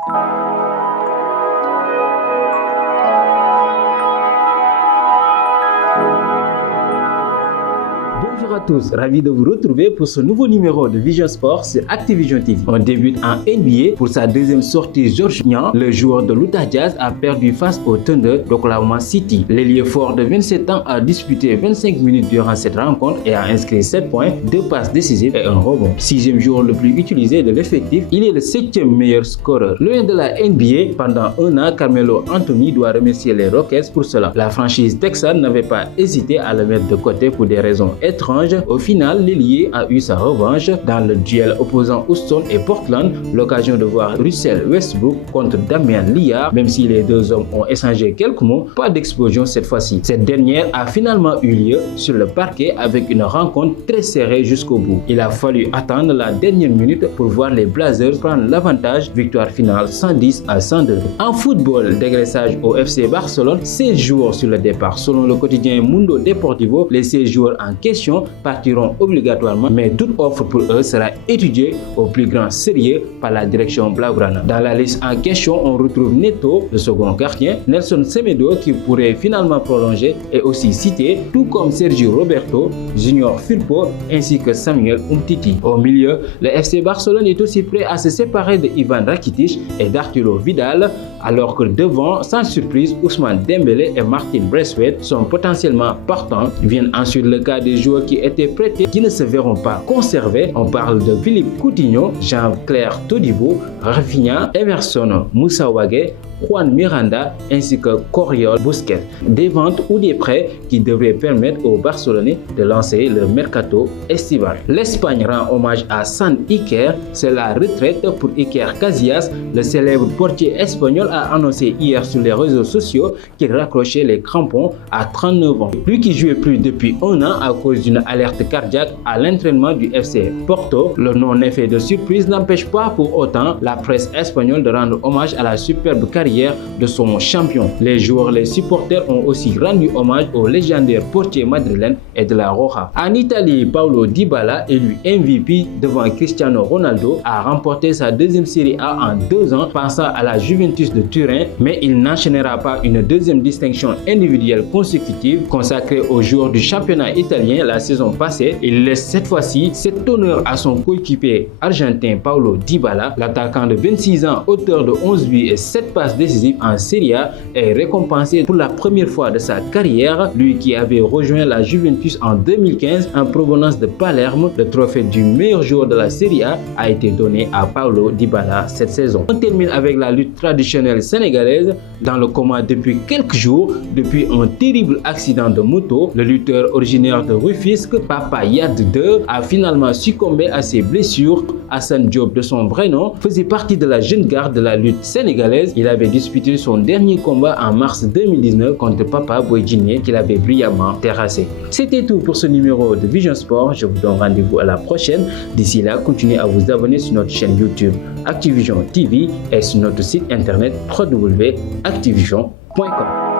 Bonjour à tous, ravi de vous retrouver pour ce nouveau numéro de Vision Sport sur Activision TV. On débute en NBA. Pour sa deuxième sortie, Georges Niang, le joueur de l'Utah Jazz, a perdu face au Thunder d'Oklahoma City. L'ailier fort de 27 ans a disputé 25 minutes durant cette rencontre et a inscrit 7 points, 2 passes décisives et un rebond. Sixième joueur le plus utilisé de l'effectif, il est le 7e meilleur scoreur. Loin de la NBA, pendant un an, Carmelo Anthony doit remercier les Rockets pour cela. La franchise texane n'avait pas hésité à le mettre de côté pour des raisons étranges. Au final, l'ailier a eu sa revanche dans le duel opposant Houston et Portland, l'occasion de voir Russell Westbrook contre Damian Lillard. Même si les deux hommes ont échangé quelques mots, pas d'explosion cette fois-ci. Cette dernière a finalement eu lieu sur le parquet avec une rencontre très serrée jusqu'au bout. Il a fallu attendre la dernière minute pour voir les Blazers prendre l'avantage, victoire finale 110-102. En football, dégraissage au FC Barcelone, 16 joueurs sur le départ. Selon le quotidien Mundo Deportivo, les 16 joueurs en question partiront obligatoirement, mais toute offre pour eux sera étudiée au plus grand sérieux par la direction blaugrana. Dans la liste en question, on retrouve Neto, le second gardien, Nelson Semedo qui pourrait finalement prolonger est aussi cité, tout comme Sergio Roberto, Junior Firpo ainsi que Samuel Umtiti. Au milieu, le FC Barcelone est aussi prêt à se séparer de Ivan Rakitic et d'Arturo Vidal, alors que devant, sans surprise, Ousmane Dembélé et Martin Braithwaite sont potentiellement partants. Viennent ensuite le cas des joueurs qui étaient prêtés qui ne se verront pas conservés. On parle de Philippe Coutinho, Jean-Claire Todibo, Rafinha, Emerson Moussawage, Juan Miranda ainsi que Coriol Busquets. Des ventes ou des prêts qui devraient permettre aux Barcelonais de lancer le mercato estival. L'Espagne rend hommage à San Iker, c'est la retraite pour Iker Casillas. Le célèbre portier espagnol a annoncé hier sur les réseaux sociaux qu'il raccrochait les crampons à 39 ans. Lui qui jouait plus depuis un an à cause d'une alerte cardiaque à l'entraînement du FC Porto, le non-effet de surprise n'empêche pas pour autant la presse espagnole de rendre hommage à la superbe carrière de son champion. Les joueurs, les supporters ont aussi rendu hommage au légendaire portier madrilène et de la Roja. En Italie, Paulo Dybala, élu MVP devant Cristiano Ronaldo, a remporté sa deuxième Série A en 2 ans, passant à la Juventus de Turin, mais il n'enchaînera pas une deuxième distinction individuelle consécutive consacrée aux joueurs du championnat italien la saison passée. Il laisse cette fois-ci cet honneur à son coéquipier argentin Paulo Dybala. L'attaquant de 26 ans, auteur de 11 buts et 7 passes décisives en Serie A, est récompensé pour la première fois de sa carrière. Lui qui avait rejoint la Juventus en 2015 en provenance de Palerme, le trophée du meilleur joueur de la Serie A été donné à Paulo Dybala cette saison. On termine avec la lutte traditionnelle sénégalaise. Dans le coma depuis quelques jours, depuis un terrible accident de moto, le lutteur originaire de Rufisque, Papa Yad 2, a finalement succombé à ses blessures. Hassan Diop, de son vrai nom, faisait partie de la jeune garde de la lutte sénégalaise. Il avait disputé son dernier combat en mars 2019 contre Papa Boy Djiné qu'il avait brillamment terrassé. C'était tout pour ce numéro de Vision Sport. Je vous donne rendez-vous à la prochaine. D'ici là, continuez à vous abonner sur notre chaîne YouTube Activision TV et sur notre site internet www.activision.com.